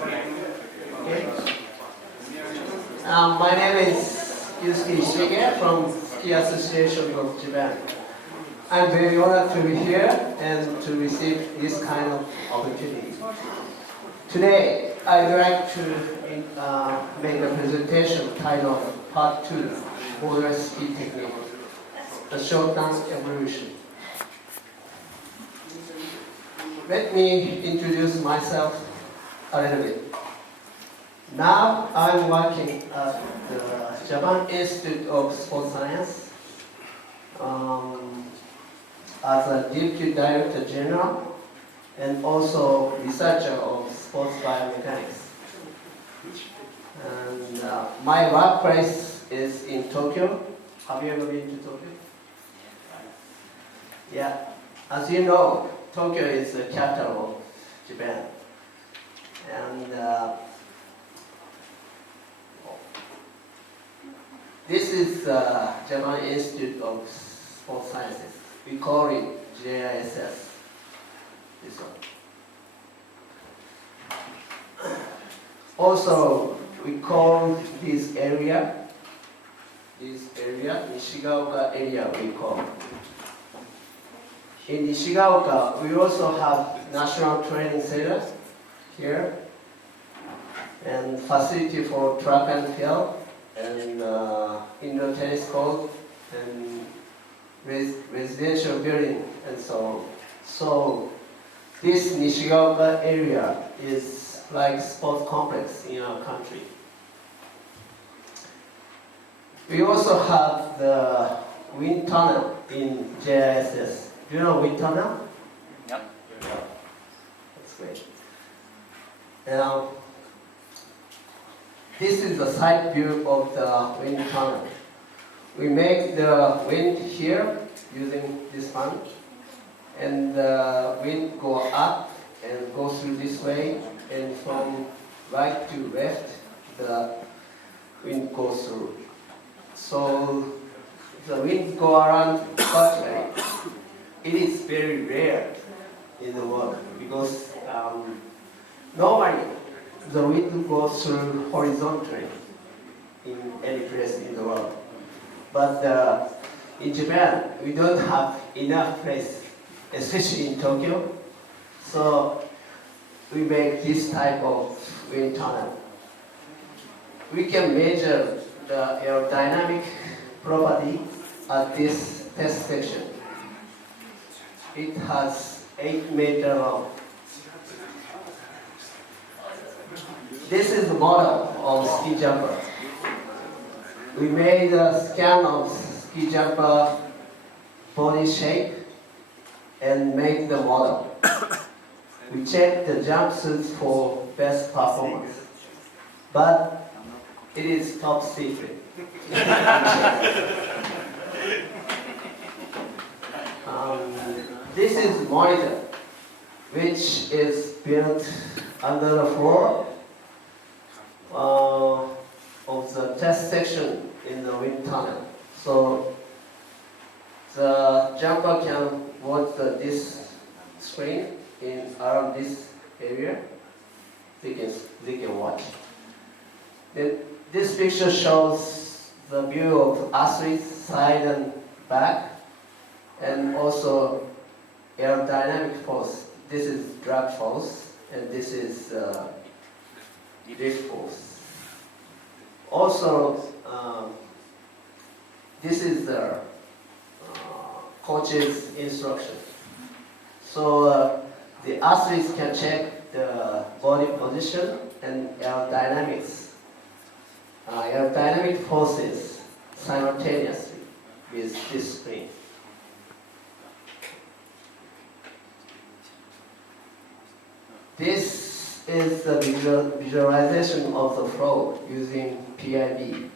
Okay. My name is Gijyutsusen from Ski Association of Japan. I'm very honored to be here and to receive this kind of opportunity. Today, I'd like to make a presentation titled Part 2, Border Ski Technique, the short-term evolution. Let me introduce myself a little bit. Now I'm working at the Japan Institute of Sports Science as a Deputy Director General and also researcher of sports biomechanics. And my workplace is in Tokyo. Have you ever been to Tokyo? Yeah. As you know, Tokyo is the capital of Japan. And this is Japan Institute of Sports Sciences. We call it JISS. This one. Also, we call this area Nishigaoka area we call. In Nishigaoka, we also have National Training Center here, and facility for track and field, and indoor tennis court, and residential building, and so on. So this Nishigaoka area is like sports complex in our country. We also have the wind tunnel in JISS. Do you know wind tunnel? Yep. That's great. Now, this is the side view of the wind tunnel. We make the wind here using this fan, and the wind go up and go through this way, and from right to left, the wind goes through. So the wind go around vertically. It is very rare in the world because normally the wind goes through horizontally in any place in the world. But in Japan, we don't have enough place, especially in Tokyo. So we make this type of wind tunnel. We can measure the aerodynamic property at this test section. It has 8 meters long. This is the model of ski jumper. We made a scan of ski jumper body shape and made the model. We checked the jumpsuits for best performance, but it is top secret. This is monitor, which is built under the floor of the test section in the wind tunnel. So the jumper can watch this screen in around this area. They can watch. Then this picture shows the view of athletes side and back, and also aerodynamic force. This is drag force, and this is lift force. Also, this is the coach's instruction. So the athletes can check the body position and aerodynamics, aerodynamic forces simultaneously with this screen. This is the visualization of the flow using PIB.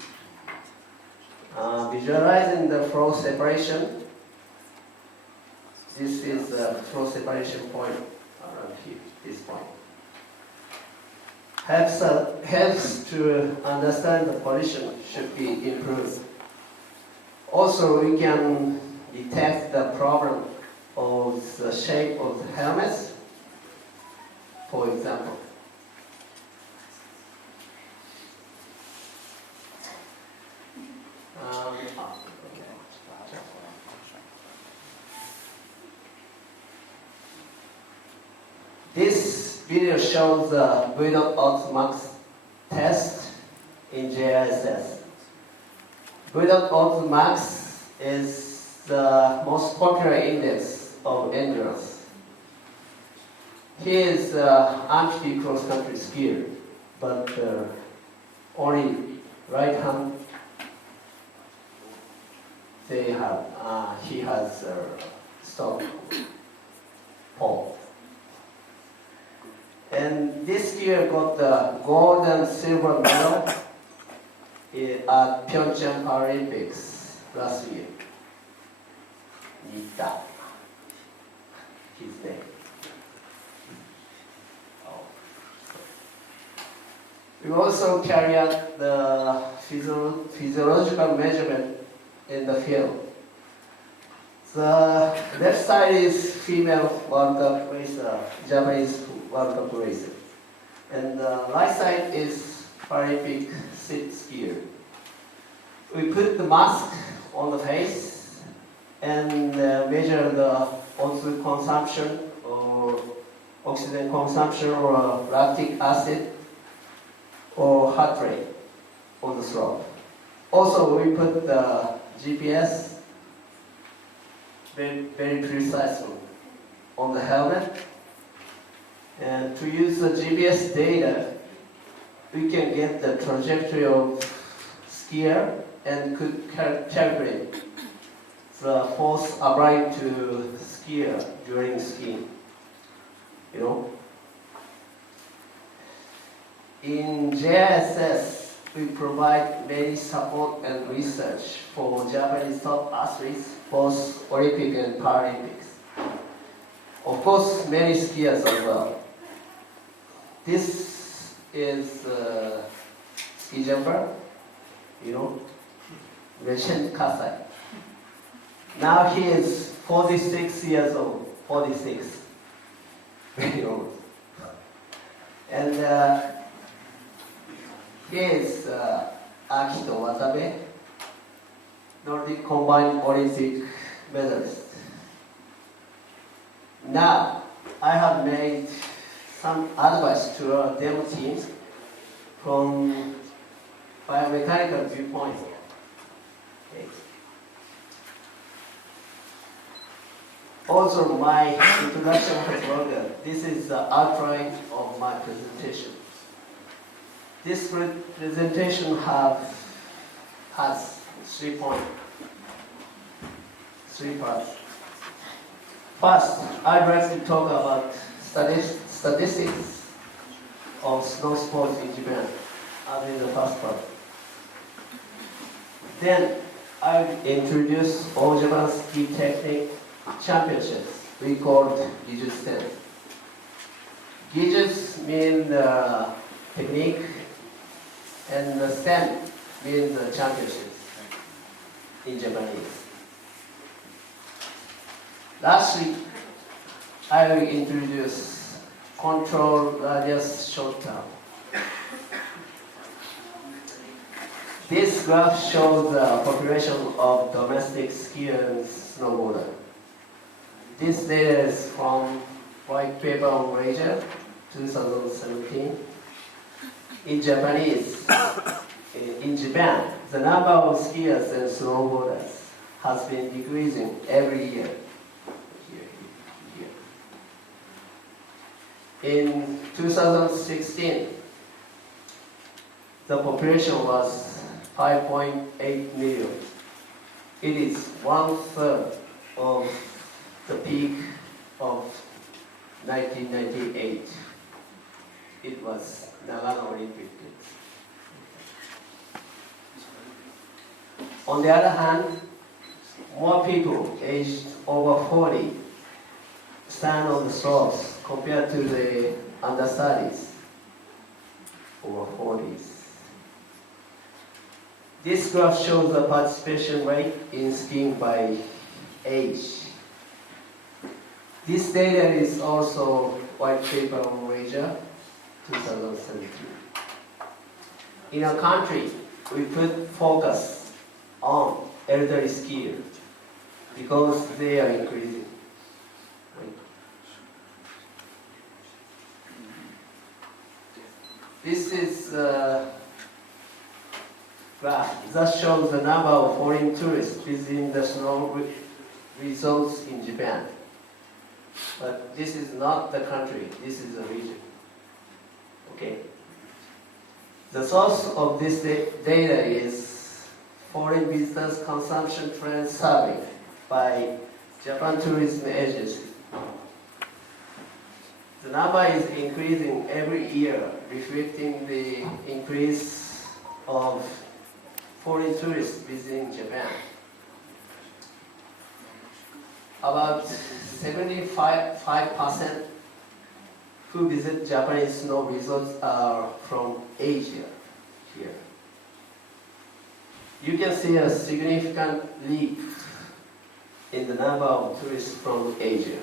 Visualizing the flow separation. This is the flow separation point around here, this point. Helps to understand the position should be improved. Also, we can detect the problem of the shape of the helmets, for example. video shows the without max test in JISS. Without max is the most popular index of endurance. He is amputee cross-country skier, but only right hand he has stop pole. And this skier got the gold and silver medal at Pyeongchang Paralympics last year. Nita, his name. We also carry out the physiological measurement in the field. The left side is female World Cup racer, Japanese World Cup racer. And the right side is Paralympic sit skier. We put the mask on the face and measure the O2 consumption or oxygen consumption or lactic acid or heart rate on the slope. Also, we put the GPS very precisely on the helmet. And to use the GPS data, we can get the trajectory of skier and could calculate the force applied to skier during skiing. You know? In JISS, we provide many support and research for Japanese top athletes, both Olympic and Paralympics. Of course, many skiers as well. This is ski jumper, you know, Reshen Kasai. Now he is 46 years old, 46, very old. And he is Akito Watabe, Nordic Combined Olympic medalist. Now, I have made some advice to our demo team from biomechanical viewpoint. Okay. Also, my introduction has longer. This is the outline of my presentation. This presentation has 3 parts. First, I'd like to talk about statistics of snow sports in Japan, as in the first part. Then, I'll introduce all Japan ski technique championships, we called Gijyutsusen. Gijyutsu means technique, and the sen means championships in Japanese. Lastly, I will introduce control radius short term. This graph shows the population of domestic skiers and snowboarder. This data is from White Paper on Leisure, 2017. In Japanese, in Japan, the number of skiers and snowboarders has been decreasing every year. In 2016, the population was 5.8 million. It is 1/3 of the peak of 1998. It was Nagano Olympic. On the other hand, more people aged over 40 stand on the slopes compared to the understudies over 40s. This graph shows the participation rate in skiing by age. This data is also White Paper on Leisure, 2017. In our country, we put focus on elderly skiers because they are increasing. This is a graph that shows the number of foreign tourists visiting the snow resorts in Japan. But this is not the country, this is a region. Okay. The source of this data is Foreign Visitors Consumption Trend Survey by Japan Tourism Agency. The number is increasing every year, reflecting the increase of foreign tourists visiting Japan. About 75% who visit Japanese snow resorts are from Asia here. You can see a significant leap in the number of tourists from Asia.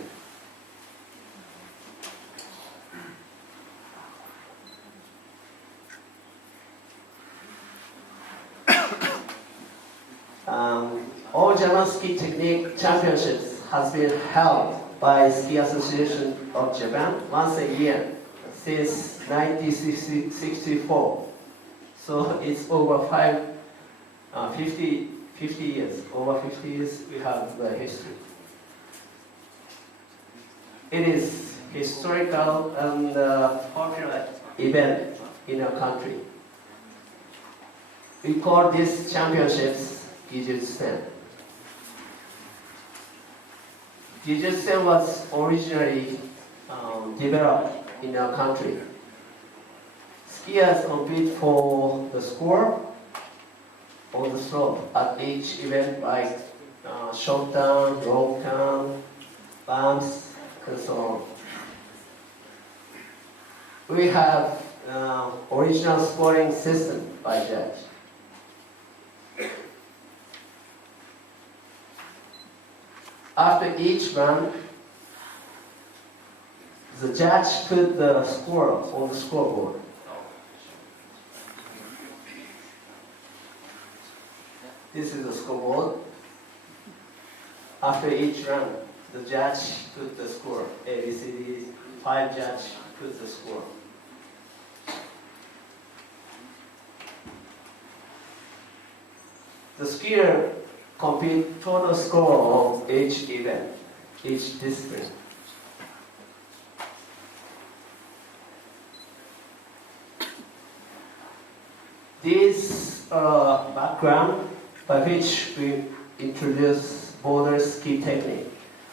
All Japan Ski Technique Championships has been held by Ski Association of Japan once a year since 1964. So it's over 50 years. Over 50 years we have the history. It is historical and popular event in our country. We call these championships Gijyutsusen. Gijyutsusen was originally developed in our country. Skiers compete for the score or the slope at each event, like short down, long down, bumps, and so on. We have original scoring system by judge. After each run, the judge put the score on the scoreboard. This is the scoreboard. After each run, the judge put the score. A, B, C, D, 5 judge put the score. The skier compete total score of each event, each discipline. This background by which we introduce border ski technique,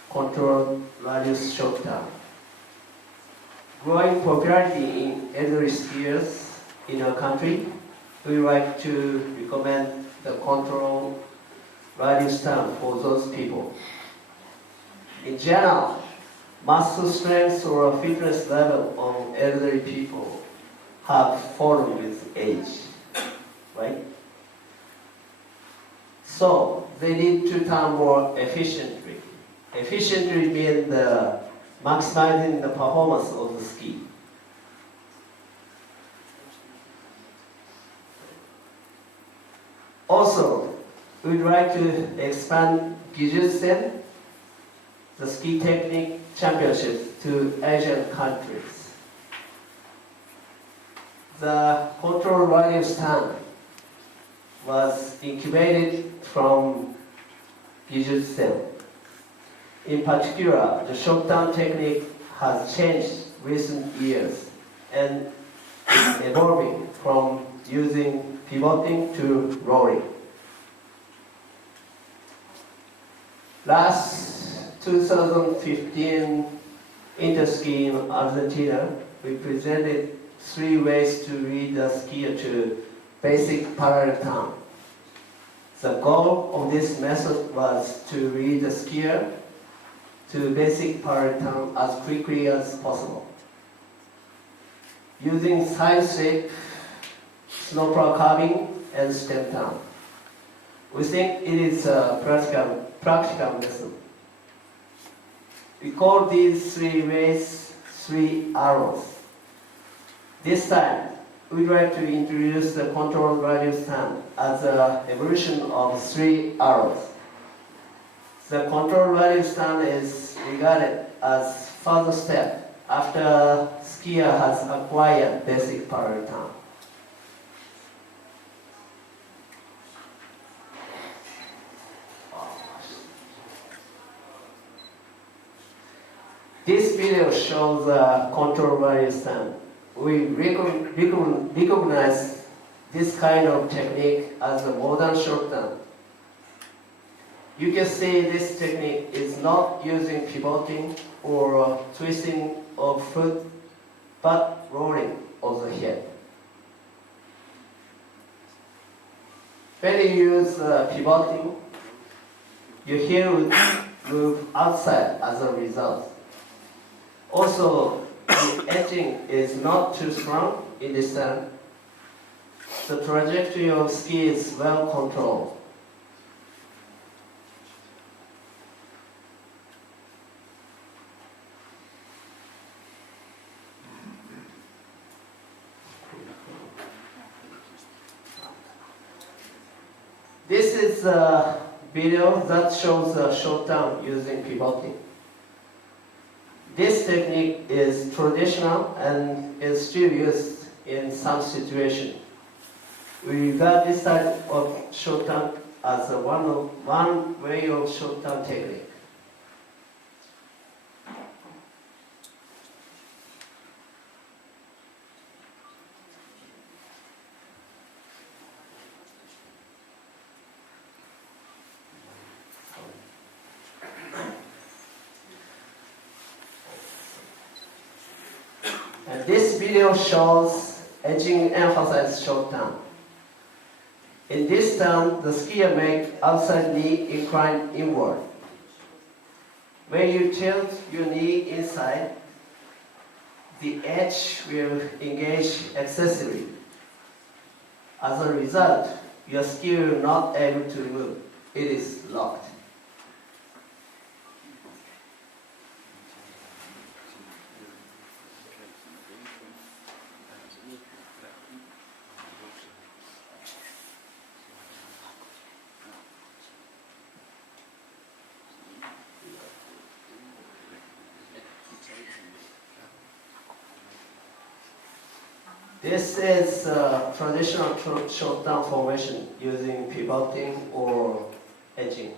control radius short down. Growing popularity in elderly skiers in our country, we like to recommend the control radius turn for those people. In general, muscle strength or fitness level of elderly people have fallen with age, right? So they need to turn more efficiently. Efficiently means maximizing the performance of the ski. Also, we'd like to expand Gijyutsusen, the ski technique championship, to Asian countries. The control radius turn was incubated from Gijyutsusen. In particular, the short turn technique has changed recent years and is evolving from using pivoting to rolling. Last 2015 Interski in Argentina, we presented 3 ways to lead the skier to basic parallel turn. The goal of this method was to lead the skier to basic parallel turn as quickly as possible. Using side slip, snowplow carving, and stem turn. We think it is a practical method. We call these 3 ways 3 arrows. This time, we'd like to introduce the control radius turn as an evolution of 3 arrows. The control radius turn is regarded as further step after skier has acquired basic parallel turn. This video shows the control value stand. We recognize this kind of technique as a modern short turn. You can see this technique is not using pivoting or twisting of foot, but rolling of the head. When you use pivoting, your head would move outside as a result. Also, the edging is not too strong in this turn. The trajectory of ski is well controlled. This is a video that shows a short turn using pivoting. This technique is traditional and is still used in some situations. We regard this type of short turn as one way of short turn technique. And this video shows edging emphasized short turn. In this turn, the skier makes outside knee inclined inward. When you tilt your knee inside, the edge will engage excessively. As a result, your ski will not able to move. It is locked. This is a traditional short turn formation using pivoting or edging.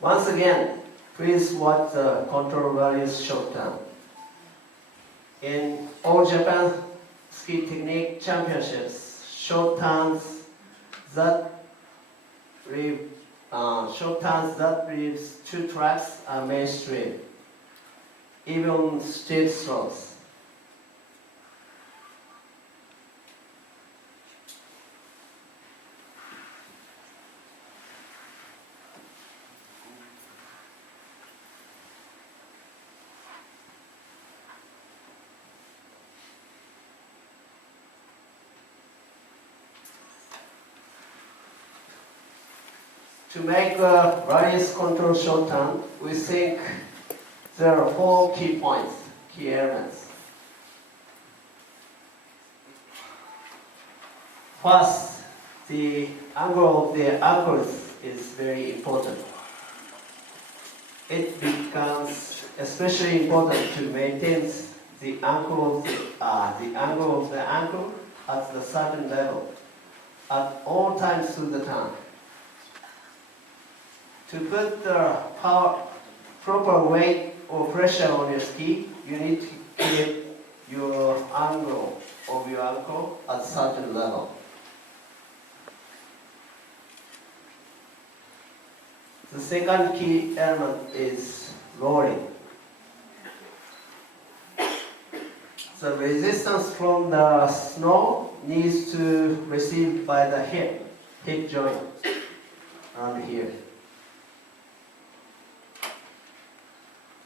Once again, please watch the control values short turn. In All Japan Ski Technique Championships, short turns that leave two tracks are mainstream, even steep slopes. To make a various control short turn, we think there are 4 key points, key elements. First, the angle of the ankles is very important. It becomes especially important to maintain the angle of the ankle at the certain level at all times through the turn. To put the proper weight or pressure on your ski, you need to keep your angle of your ankle at a certain level. The second key element is rolling. The resistance from the snow needs to be received by the hip joint around here.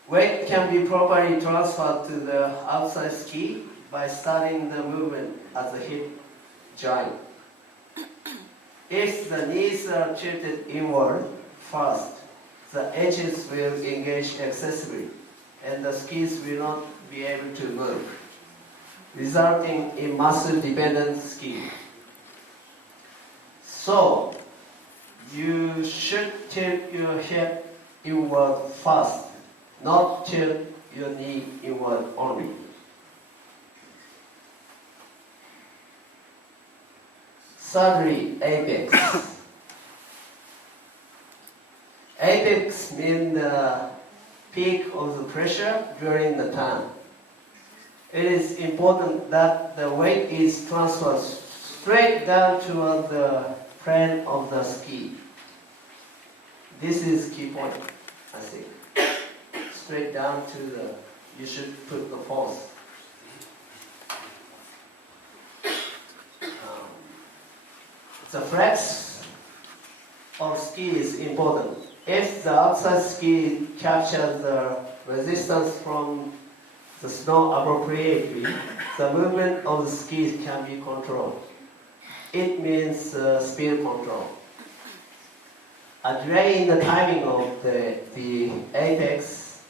Weight can be properly transferred to the outside ski by starting the movement at the hip joint. If the knees are tilted inward first, the edges will engage excessively and the skis will not be able to move. resulting in muscle-dependent ski. So, you should tilt your hip inward first, not tilt your knee inward only. Thirdly, apex. Apex means the peak of the pressure during the turn. It is important that the weight is transferred straight down toward the plane of the ski. This is key point, I think. Straight down to the, you should put the force. The flex of ski is important. If the outside ski captures the resistance from the snow appropriately, the movement of the skis can be controlled. It means speed control. A delay in the timing of the apex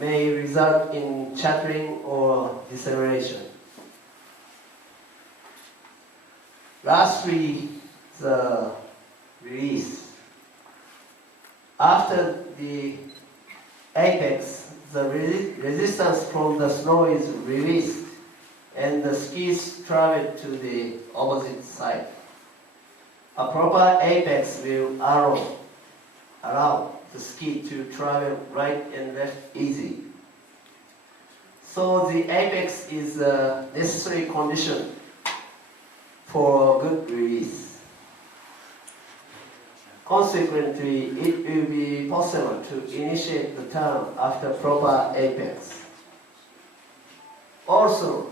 may result in chattering or deceleration. Lastly, the release. After the apex, the resistance from the snow is released and the skis travel to the opposite side. A proper apex will allow the ski to travel right and left easy. So the apex is a necessary condition for good release. Consequently, it will be possible to initiate the turn after proper apex. Also,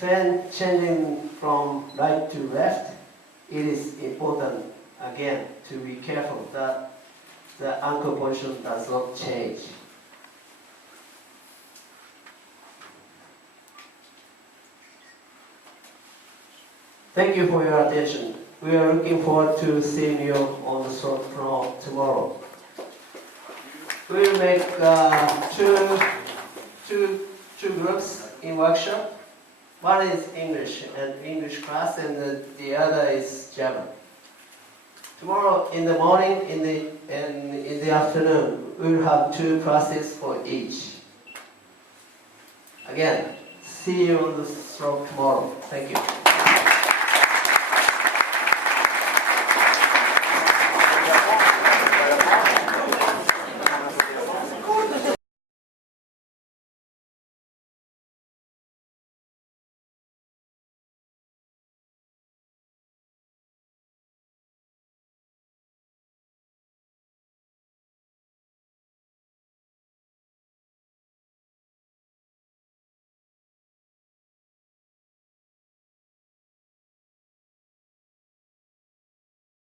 when changing from right to left, it is important again to be careful that the ankle position does not change. Thank you for your attention. We are looking forward to seeing you on the shop floor tomorrow. We will make two groups in workshop. One is English class, and the other is German. Tomorrow in the morning and in the afternoon, we will have 2 classes for each. Again, see you on the shop tomorrow. Thank you.